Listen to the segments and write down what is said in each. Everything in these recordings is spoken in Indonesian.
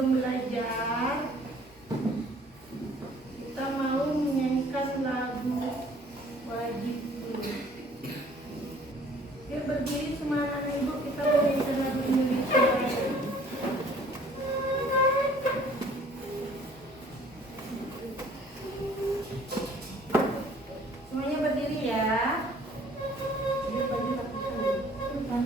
sebelum belajar kita mau menyanyikan lagu wajib dulu. Yuk berdiri semua anak ibu, kita menyanyikan lagu Indonesia Raya. Semuanya berdiri ya. Biar baju rapikan.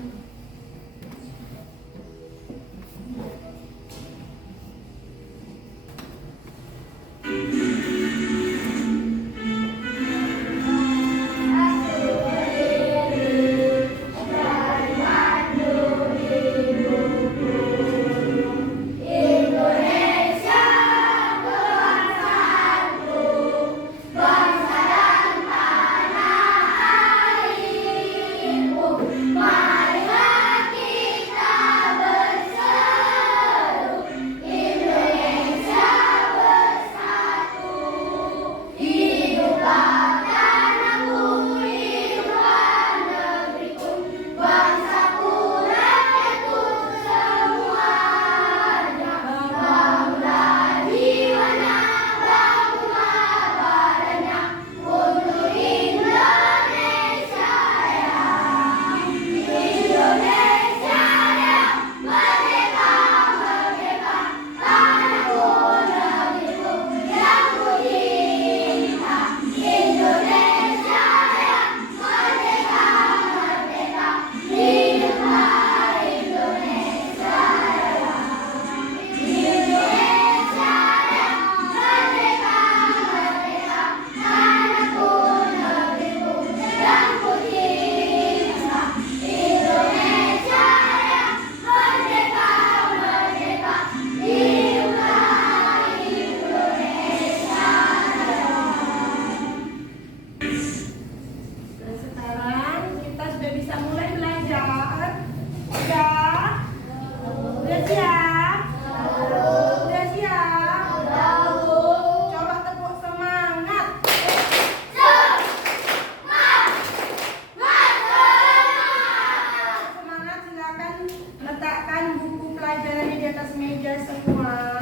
Letakkan buku pelajarannya di atas meja semua.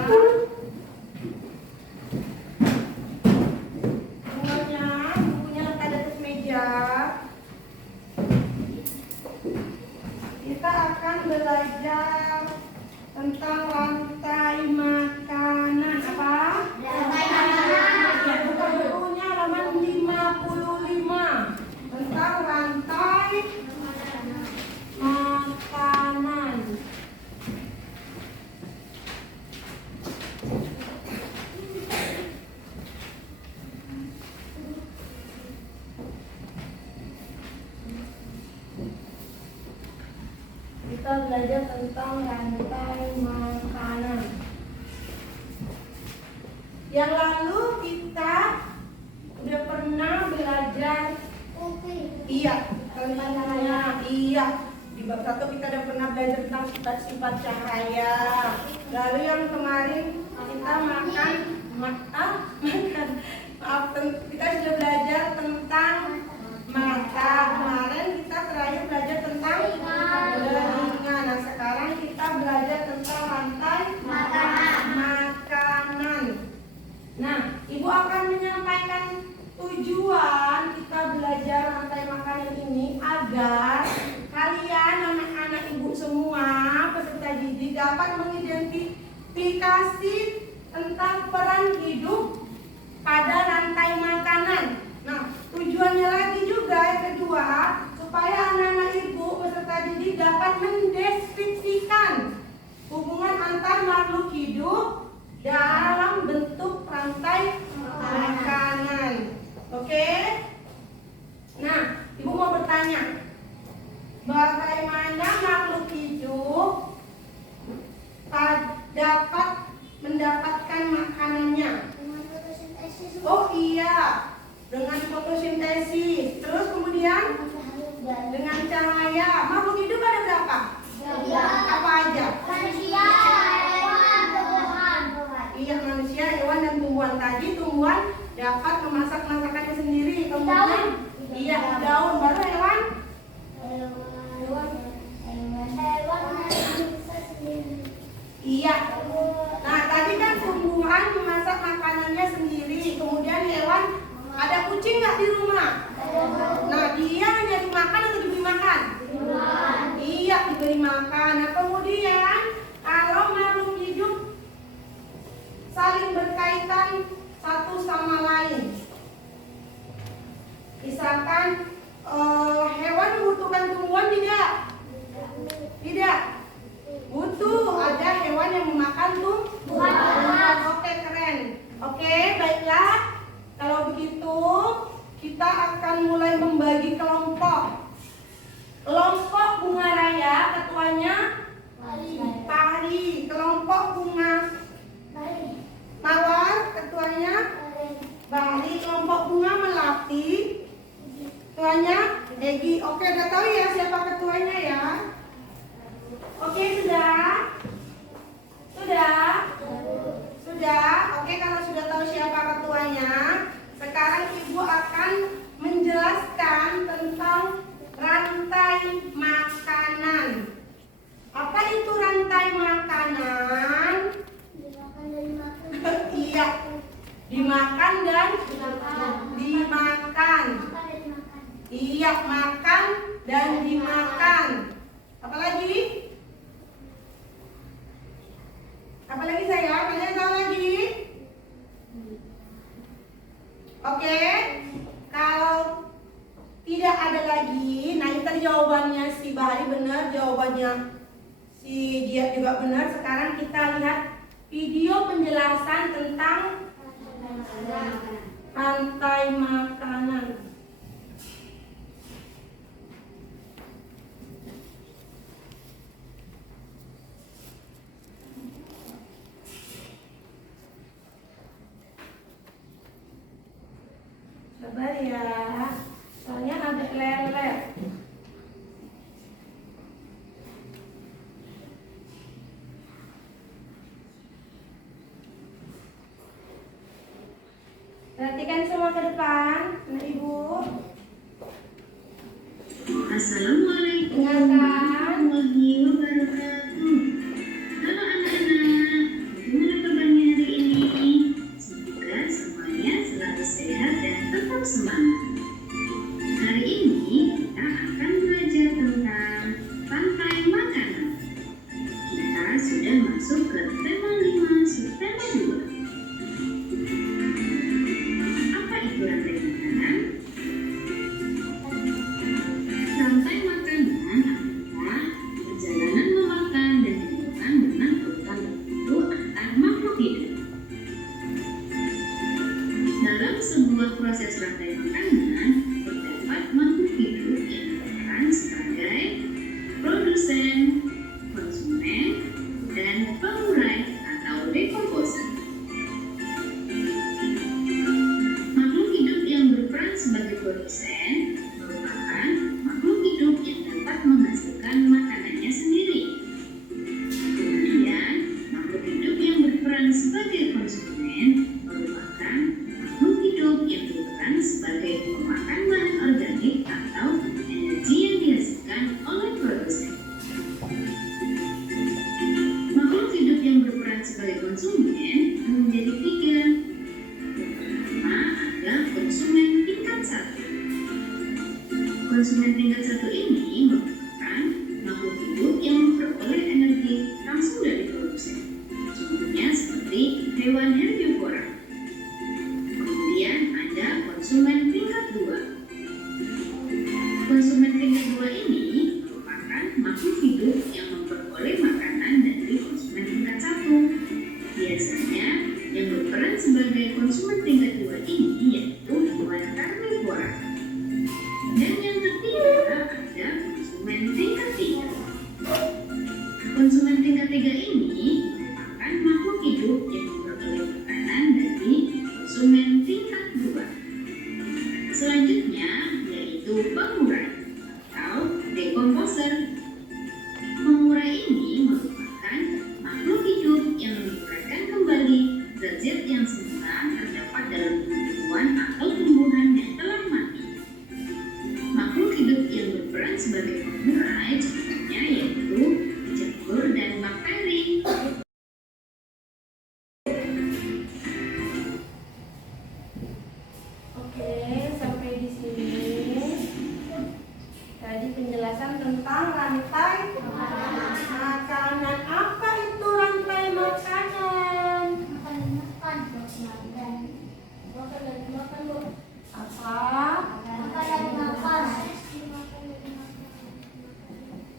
Bukunya letak di atas meja. Kita akan belajar tentang rantai makanan. Apa? Rantai makanan. Buka bukunya halaman 55 tentang rantai makanan. Kita belajar tentang rantai makanan. Yang lalu kita udah pernah belajar iya tentang iya. Di bab 1 kita udah pernah belajar tentang sifat-sifat cahaya. Lalu yang kemarin kita kita sudah belajar tentang mata. Kemarin kita terakhir belajar tentang telinga. Nah sekarang kita belajar tentang rantai makanan. Nah ibu akan menyampaikan tujuan kita belajar rantai makanan ini agar kalian anak-anak ibu semua peserta didik dapat mengidentifikasi tentang peran hidup pada rantai makanan. Nah, tujuannya lagi juga yang kedua supaya anak-anak ibu peserta didik dapat mendeskripsikan hubungan antar makhluk hidup dalam bentuk rantai makanan. Oke? Nah, ibu mau bertanya, bagaimana makhluk hidup dapat mendapatkan makanannya? Oh iya, dengan fotosintesis. Terus kemudian dengan cahaya. Makhluk hidup ada berapa? Apa aja? Manusia, hewan, tumbuhan. Iya, manusia, hewan, dan tumbuhan. Tadi tumbuhan dapat memasak masakannya sendiri. Kemudian iya, daun. Baru hewan? Iya. dimakan dan dimakan. Iya, makan dan dimakan. Apa lagi? Apa lagi sayang? Kalian tahu lagi? Oke. Kalau tidak ada lagi, nah ini tadi jawabannya si Bahari benar, jawabannya si Dia juga benar. Sekarang kita lihat video penjelasan tentang rantai makanan. Sabar ya, soalnya agak lelet. Perhatikan semua ke depan, anak ibu. Assalamualaikum Dengarkan. warahmatullahi wabarakatuh. Halo anak-anak, bagaimana kabarnya hari ini? Semoga semuanya selalu sehat dan tetap semangat. Hari ini kita akan belajar tentang rantai makanan. Kita sudah masuk ke tema 5 subtema 2. Apa itu rantai makanan? Rantai makanan adalah perjalanan memakan dan hubungan dengan urutan tertentu antar makhluk hidup. Dalam sebuah proses rantai makanan, terdapat makhluk hidup yang berperan sebagai produsen, konsumen, dan pengurai atau decomposer. Makhluk hidup yang berperan sebagai produsen merupakan makhluk hidup yang dapat menghasilkan makanannya sendiri. Kemudian, makhluk hidup yang berperan sebagai konsumen merupakan makhluk hidup yang berperan sebagai pemakan bahan organik atau energi yang dihasilkan oleh produsen. Makhluk hidup yang berperan sebagai konsumen menjadi 3. Pertama ada konsumen tingkat 1. Konsumen tingkat 1 ini merupakan makhluk hidup yang memperoleh energi langsung dari produsen. Contohnya seperti hewan herbivora. Kemudian ada konsumen tingkat 2. Konsumen tingkat 2 ini merupakan makhluk hidup yang memperoleh makanan dari konsumen tingkat 1. Biasanya yang berperan sebagai konsumen tingkat 2 ini yaitu hewan karnivora. Dan yang ketiga ada konsumen tingkat 3. Konsumen tingkat 3 ini merupakan makhluk hidup yang memperoleh makanan dari konsumen tingkat 2. Selanjutnya yaitu pengurai atau decomposer. Pengurai ini merupakan makhluk hidup yang menguraikan kembali zat-zat yang semula terdapat dalam tumbuhan atau tumbuhan yang telah mati. Makhluk hidup yang berperan sebagai pengurai contohnya yaitu jamur dan bakteri. Oke, sampai di sini. Tadi penjelasan tentang rantai makanan. Apa itu rantai makanan? Apa?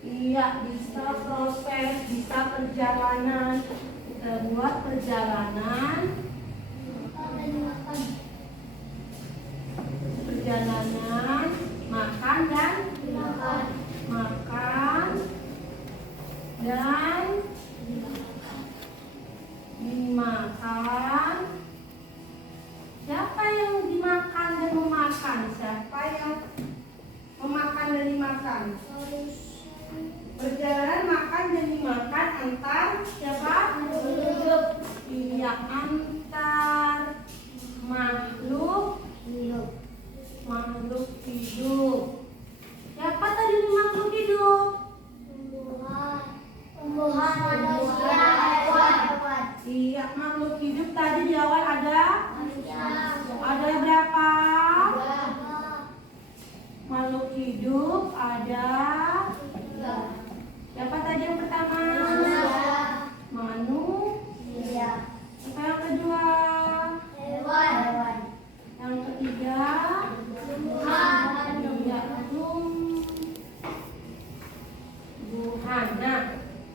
Iya, bisa proses, bisa perjalanan. Kita buat perjalanan makan dan dimakan. Siapa yang dimakan dan memakan? Siapa yang memakan dan dimakan? Perjalanan makan dan dimakan antar siapa? Iya, antar makhluk hidup. Siapa tadi makhluk hidup? Tumbuhan, manusia, hewan. Iya, makhluk hidup tadi di awal ada Manusia. Ada berapa? Makhluk hidup ada. Siapa tadi yang pertama? Manusia. Siapa yang kedua? Yang ketiga? Ya, tumbuhan. Nah,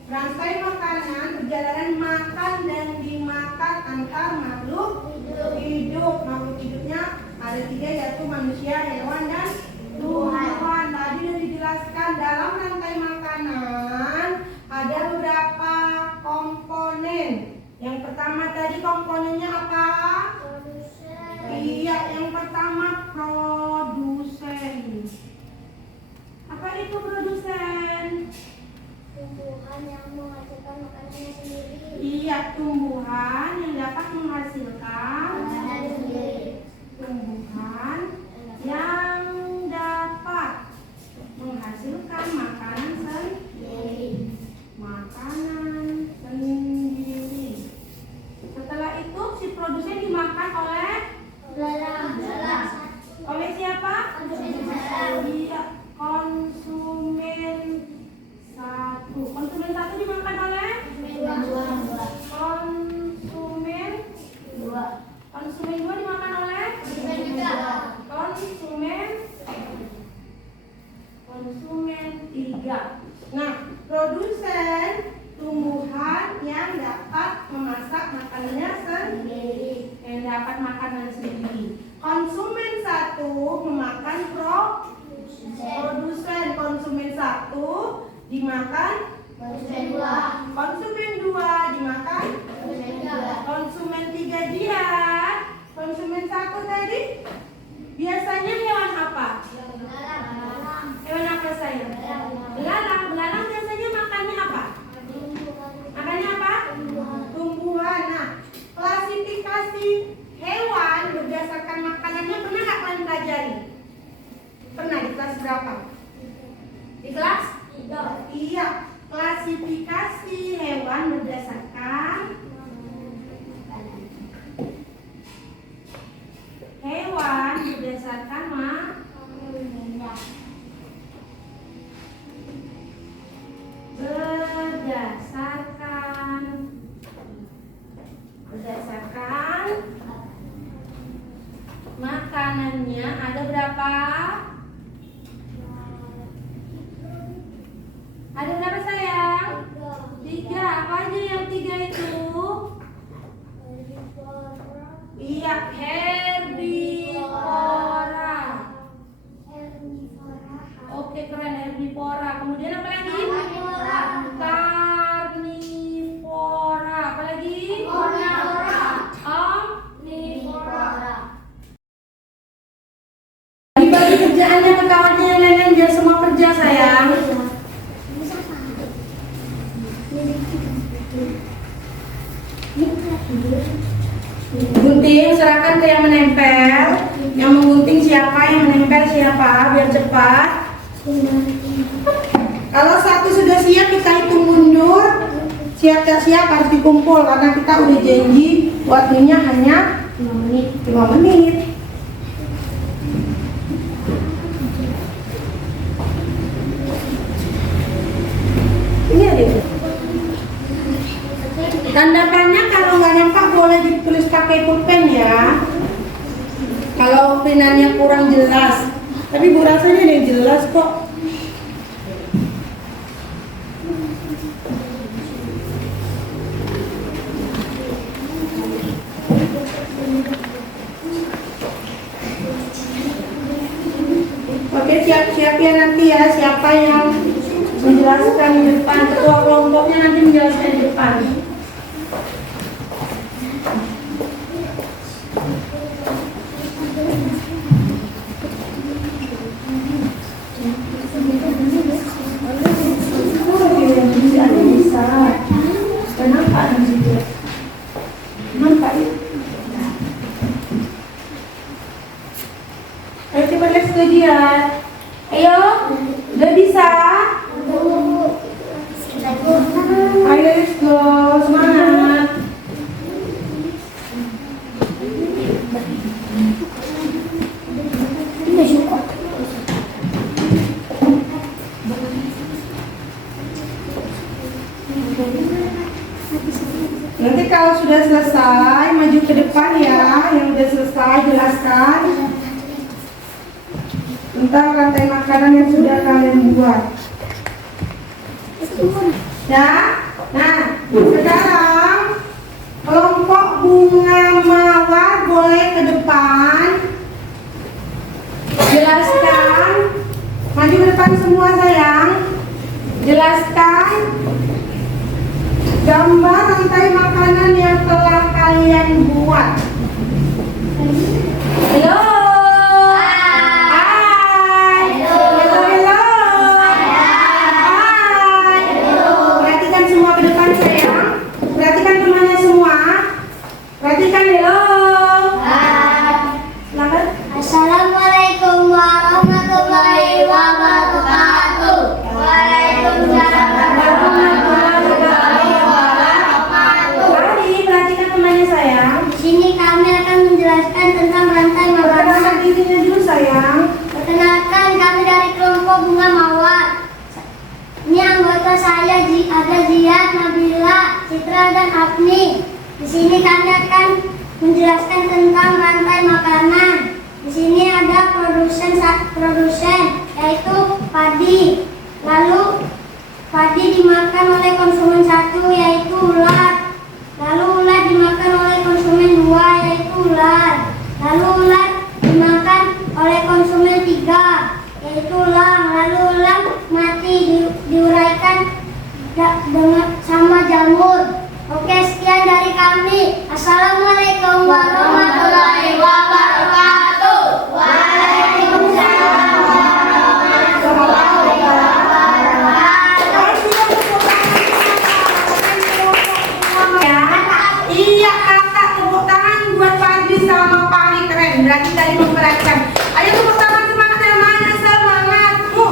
rantai makanan perjalanan makan dan dimakan antar makhluk hidup. Makhluk hidupnya ada 3 yaitu manusia, hewan, dan tumbuhan. Tadi sudah dijelaskan dalam rantai makanan ada beberapa komponen. Yang pertama tadi komponennya apa? Iya, yang pertama produsen. Apa itu produsen? Tumbuhan yang menghasilkan makanannya sendiri. Iya, tumbuhan yang dapat menghasilkan Makanannya sendiri. tumbuhan yang dapat menghasilkan makanan sendiri. Setelah itu si produsen dimakan oleh siapa? Iya, konsumen satu. Konsumen satu dimakan oleh konsumen dua dimakan oleh konsumen tiga. Nah, produsen tumbuhan yang dapat memasak makanannya sendiri, yang dapat makanan sendiri. Konsumen satu memakan produsen. Konsumen satu dimakan konsumen dua dimakan konsumen tiga. Dia konsumen satu tadi biasanya hewan apa? Hewan apa sayang? Belalang. Belalang biasanya makannya apa? Makannya apa? Tumbuhan. Nah, klasifikasi hewan berdasarkan makanannya pernah nggak kalian pelajari? Pernah di kelas berapa? Di kelas? Iya. Klasifikasi hewan berdasarkan berdasarkan makanannya ada berapa? Ada berapa sayang? 3. Apa aja yang 3 itu? Iya, herbivora. Oke, keren, herbivora. Kemudian apa lagi? Karnivora. Apa lagi? Omnivora. Dibagi kerjaannya ke kawannya yang lain, biar semua kerja sayang. Gunting serahkan ke yang menempel. Yang menggunting siapa, yang menempel siapa, biar cepat. Kalau satu sudah siap, kita hitung mundur. Siap tak siap harus dikumpul karena kita udah janji waktunya hanya 5 menit. Ini ada. Tandakannya kalau nggak nampak boleh ditulis pakai pulpen ya. Kalau pinannya kurang jelas, tapi Bu rasanya ada yang jelas kok. Oke, siap-siap ya nanti ya, siapa yang menjelaskan di depan, ketua kelompoknya nanti menjelaskan di depan. Ayo coba let's go dia. Ayo, udah bisa? Ayo let's go, semangat. sudah selesai, maju ke depan ya. Yang sudah selesai jelaskan tentang rantai makanan yang sudah kalian buat. Ya. Nah, sekarang kelompok bunga mawar boleh ke depan. Jelaskan. Maju ke depan semua sayang. Jelaskan gambar rantai makanan yang telah kalian buat. Halo. Hai. Halo, halo. Hai. Perhatikan semua ke depan sayang. Perhatikan temannya semua. Perhatikan, halo. Silakan. Assalamualaikum warahmatullahi wabarakatuh. Waalaikumsalam warahmatullahi wabarakatuh. Mari perhatikan temannya sayang. Di sini kami akan menjelaskan tentang rantai Perkenalkan makanan. dirinya dulu sayang. Perkenalkan, kami dari kelompok bunga mawar. Ini anggota saya ada Ziad, Nabila, Citra, dan Afni. Di sini kami akan menjelaskan tentang rantai makanan. Di sini ada produsen yaitu padi. Lalu padi dimakan oleh konsumen satu yaitu ular. Lalu ular dimakan oleh konsumen dua yaitu ular. Lalu ular dimakan oleh konsumen tiga yaitu ulang. Lalu ulang mati diuraikan dengan sama jamur. Oke, sekian dari kami. Assalamualaikum warahmatullahi wabarakatuh. Waalaikumsalam warahmatullahi wabarakatuh. Ya. Iya kakak, tepuk tangan buat Fadli sama Fahri, keren. Berarti tadi memperhatikan. Ayo tepuk tangan semangat yang mana semangatmu.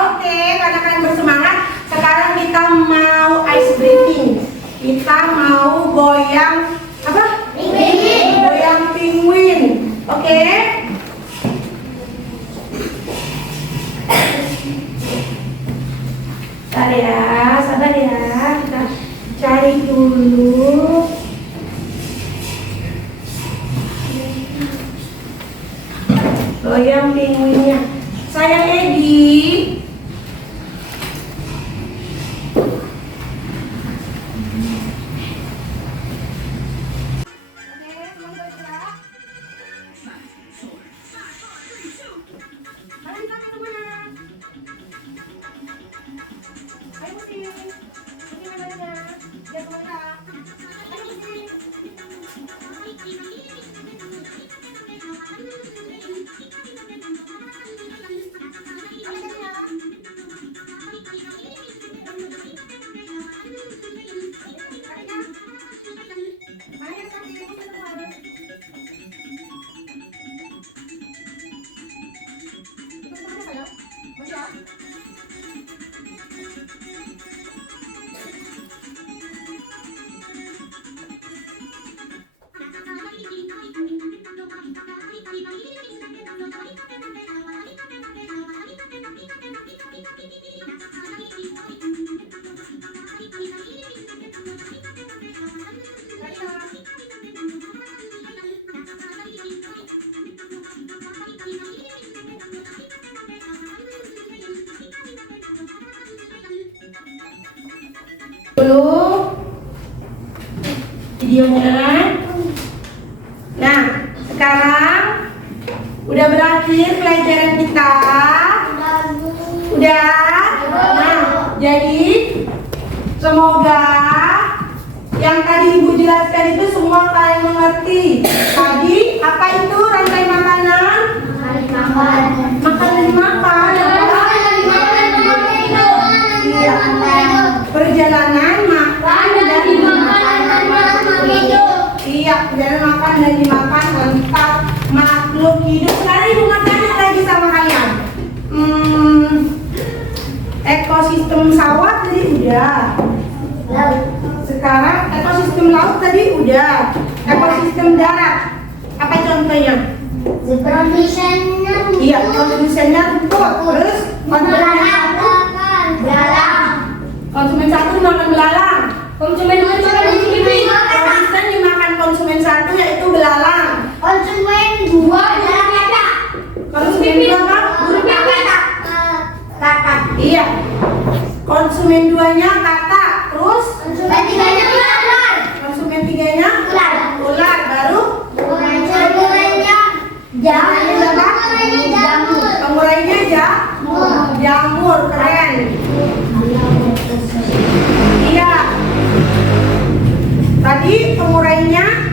Oke, karena kalian bersemangat, sekarang kita mau ice breaking. Kita mau goyang apa? Goyang penguin. Oke? Sabar ya. Kita cari dulu. Goyang penguinnya. Saya Edi. Dulu videonya. Nah, sekarang udah berakhir pelajaran kita. Udah. Nah, jadi semoga yang tadi Ibu jelaskan itu semua kalian mengerti. Tadi apa itu rantai makanan? Makanan dimakan. Iya. Perjalanan makan dan dimakan. Iya, perjalanan makan dan dimakan antar makhluk hidup. Sekarang Ibu mau tanya lagi sama kalian. Ekosistem sawah tadi udah. Sekarang ekosistem laut tadi udah. Ekosistem darat apa contohnya? Produsennya Iya, produsennya rumput. Terus Makanan yaitu belalang. Konsumen 2 adalah kata. Konsumen 2 apa? Kata. Iya. Konsumen 2-nya kata. Terus Konsumen 3-nya ular. konsumen 3-nya Ular. ular. Baru Pengurainya jamur. pengurainya jamur. Keren. Iya. Tadi pengurainya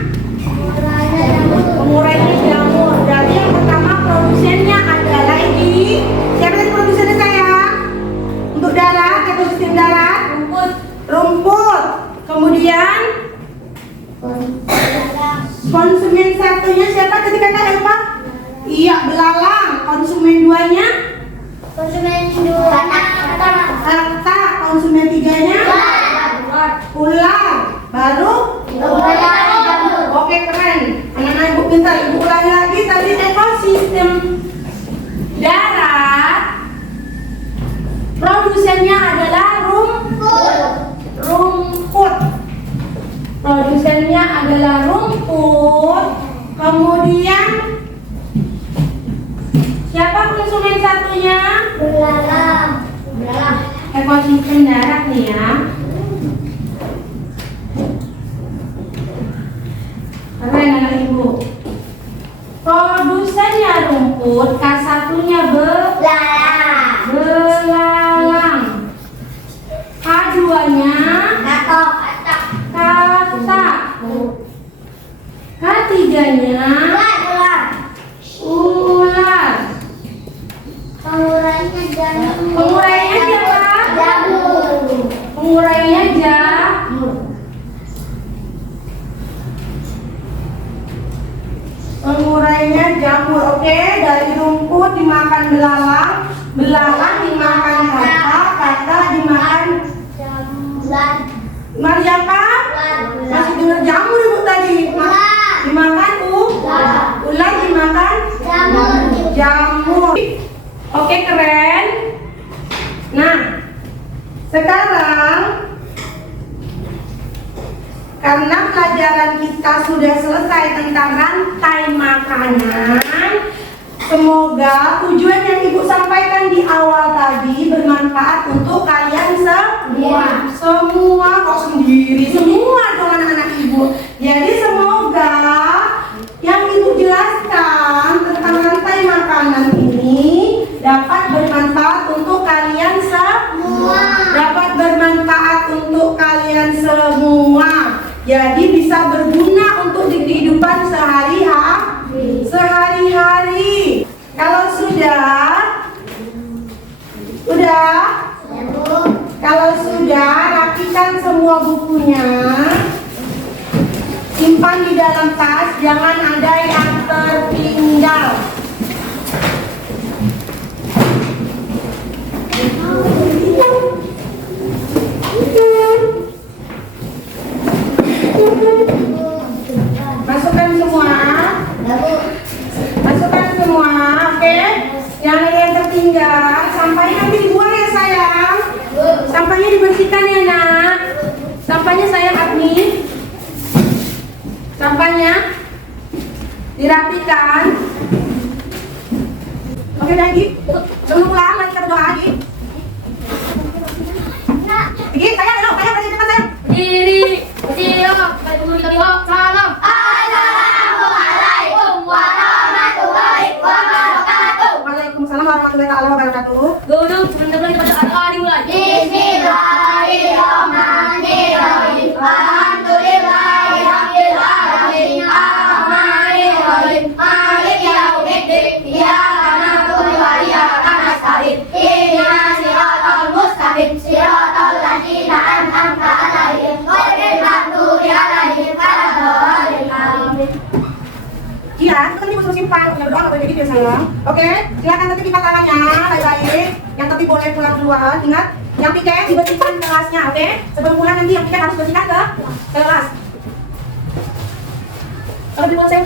jamur. Jadi yang pertama produsennya adalah ini. Siapa tadi produsennya sayang? Untuk darat, ekosistem darat. Rumput. Kemudian konsumen satunya siapa tadi kakak lupa? Iya, belalang. Konsumen 2-nya Konsumen 2 kata. Konsumen 3-nya ular. Baru oke, keren. Anak-anak ibu pintar. Ibu ulangi lagi tadi ekosistem darat. Produsennya adalah rumput. Produsennya adalah rumput. Kemudian siapa konsumen satunya? Belalang. Ekosistem darat nih ya. Keren anak ibu. Produsennya rumput, K1-nya belalang. K2-nya kata. K3-nya ular. Pengurainya jamur. Pengurainya siapa? Jamur. Pengurainya jamur. Pengurainya jamur. Oke, dari rumput dimakan belalang, belalang dimakan kata dimakan mari apa? Masih dengar jamur ibu tadi. Dimakan ular dimakan jamur. Oke, keren. Nah, sekarang karena pelajaran kita sudah selesai tentang rantai makanan, semoga tujuan yang ibu sampaikan di awal tadi bermanfaat untuk kalian semua. Semua kok sendiri, semua dong anak-anak ibu. Jadi semoga yang ibu jelaskan tentang rantai makanan ini dapat bermanfaat untuk kalian semua. Dapat bermanfaat untuk kalian semua. Jadi bisa berguna untuk di kehidupan sehari-hari. Kalau sudah? Kalau sudah, rapikan semua bukunya. Simpan di dalam tas, jangan ada yang tertinggal. Masukkan semua. Oke? Jangan ada yang tertinggal. Sampahnya nanti dibuang ya sayang. Sampahnya dibersihkan ya nak. Sampahnya sayang Agni. Sampahnya dirapikan. Oke lagi. Sebelum pulang mari kita berdoa lagi. Pergi sayang, saya pergi cepat sayang. Salam. Assalamualaikum warahmatullahi wabarakatuh. Waalaikumsalam warahmatullahi wabarakatuh. Bismillahirrahmanirrahim. Alhamdulillahirabbil alamin. Arrahmanirrahim. Maliki yaumiddin. Iyyaka na'budu wa iyyaka nasta'in. Ihdinas siratal mustaqim. Siratal ladzina an'amta 'alaihim ghairil maghdubi 'alaihim waladdallin. Amin. Iya, itu kan ibu suruh simpan. Yang berdoa nggak boleh gitu ya sayang. Oke, silakan nanti lipat tangannya baik-baik. Yang tadi boleh pulang duluan. Ingat, yang piket dibersihkan kelasnya, oke? Sebelum pulang nanti yang piket harus bersihkan ke kelas. Kalau di saya